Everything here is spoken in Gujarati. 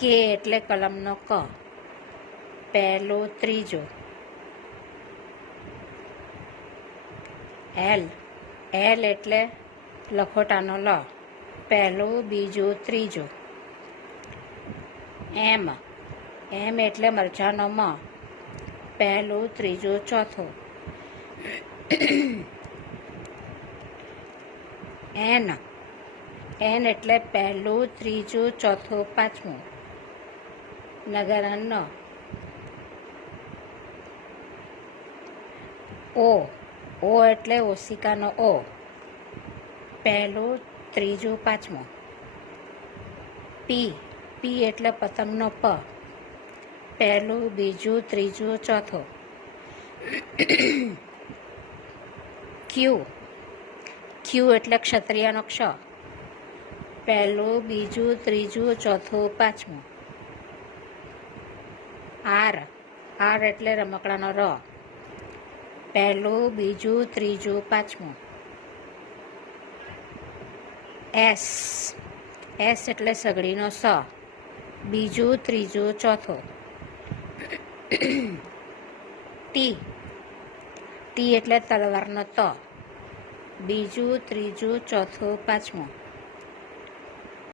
કે એટલે કલમનો ક, પહેલો ત્રીજો. એલ એટલે લખોટાનો લ, પહેલો બીજો ત્રીજો. એમ એટલે મરચાંનો મ, પહેલો ત્રીજો ચોથો. એન એટલે પહેલું ત્રીજું ચોથું પાંચમું. નગારાનો ન. ઓ એટલે ઓશિકાનો ઓ, પહેલું ત્રીજું પાંચમું. પી એટલે પતંગનો પ, પહેલું બીજું ત્રીજું ચોથું. ક્યુ એટલે ક્ષત્રિયનો ક્ષ, પહેલું બીજું ત્રીજું ચોથું પાંચમું. આર એટલે રમકડાનો ર, પહેલું બીજું ત્રીજું પાંચમું. એસ એટલે સગડીનો સ, બીજું ત્રીજું ચોથું. ટી એટલે તલવારનો ત, બીજું ત્રીજું ચોથું પાંચમું.